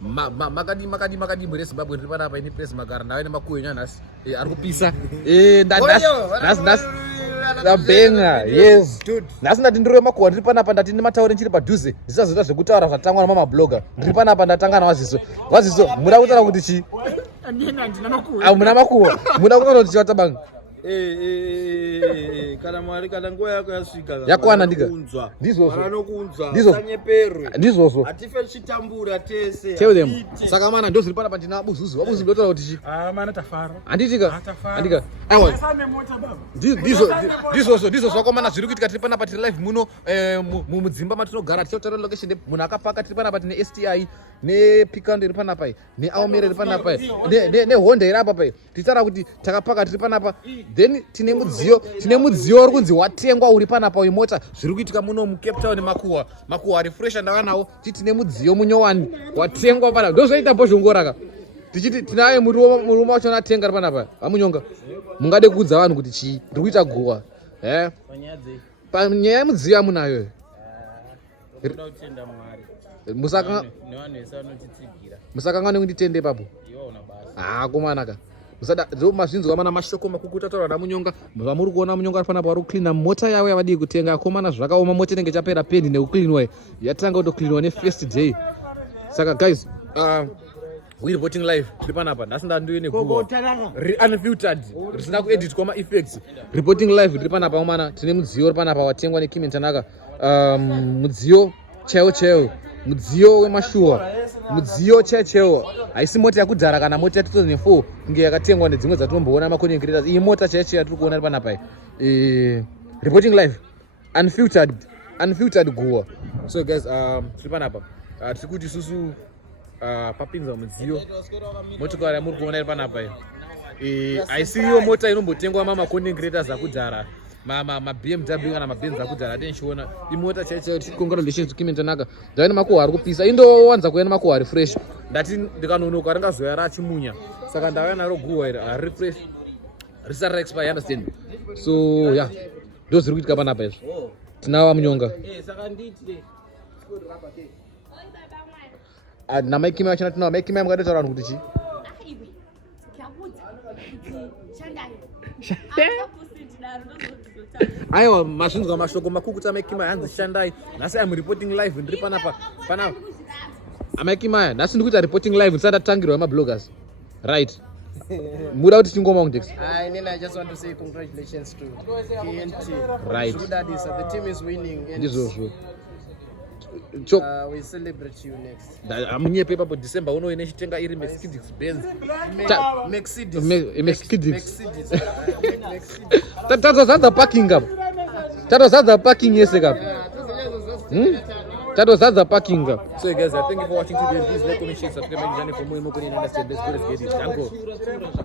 makadi muri Zimbabwe ndiri panapa ini press magara nawe nemakuenya nhasi ari kupisa ndabenga yes nhasi ndati ndiri wemakuhwa ndiri panapa ndati nemataure nchiri padhuze ndisazoita zvekutaura zvatangwa namamabloga ndiri panapa ndatanga nawaziso muda kutaura kuti chi muna makuhwa muda kutaura kuti chivatabanga kana mwari kana nguva yako yasvika yakwana ndika ndizvozvo hatife tichitambura tese tell them saka mana ndozviri panapa ndina abuzuzu ndotaura kuti chi mana tafara handitika aiwa ndizvozvo kwakomana zviri kuitika tiri panapa tiri live muno mudzimba matinogara tichautaura location munhu akapaka tiri panapa tine STI nepikando iri panapa neaomere iri panapa nehonda iri apa pai tichitaura kuti takapaka tiri panapa then tine mudziyo uri kunzi watengwa uri panapa wemota zviri kuitika muno mucape town makuhwa refresha ndava nawo tine mudziyo munyowani watengwa panapa ndozvaita bhozhongoraka tichiti tinaye murume wacho atenga ri panapa amunyonga mungade kuudza vanhu kuti chii ndiri kuita gowa panyaya yemudziyo amunayo musakangane kunditende ipapo komanaka mazvinzwa mana mashoko makuku tataura namunyonga vamuri kuona munyonga ari panapa vari kucleana mota yavo yavadii kutenga akomana zvakaoma mota inenge chapera pendi nekucleanwa yatanga kutocleanwa nefirst day saka guys we reporting live tiri panapa nhasi ndandiwe neguwa unfiltered risina kueditwa maeffects reporting live tiri panapa omana tine mudziyo uri panapa watengwa neKimi Tanaka mudziyo chaiwo mudziyo wemashuwa mudziyo chaiwo haisi mota yakudhara kana mota ya2004 kunge yakatengwa nedzimwe dzatinomboona macontent creators iyi mota chaiyo tiri kuona iri panapa reporting live unfiltered guwa so guys tiri panapa tiri kuti isusu papinza mudziyo motokari yamuri kuona iri panapa haisiyo mota inombotengwa mamacontent creators akudhara maBMW kana maBenz akudhara atenchiona imota chaiyo congratulations Kimi Tanaka ndava nemakuhwa ari kupisa indowanza kuya nemakuhwa ari fresh ndati ndikanonoka ringazoya rachimunya saka ndava naro guhwa iri ari fresh risati raexpire understand so yeah ndo zviri kuitika panapa izvi tinava munyonga namaikimi achina tinawo maikimi mukatotaura vanhu kuti chi aiwa mazvinzwa mashoko makukuta amaikimaya hanzi shandai nhasi am reporting live ndiri panapa amaikimaya nhasi ndikuita reporting live ndisati atangirwa mabloggers right muda kuti tingoma kundex I just want to say congratulations to KNT right the team is winning ndizvozvo we celebrate you next amunyepe ipapo December uno inechitenga iri Mercedes Benz tatozadza parking up tatozadza parking yese kapo tatozadza parking up so guys thank you for watching today please like comment share subscribe and join for more and more content. Let's get it. Thank you.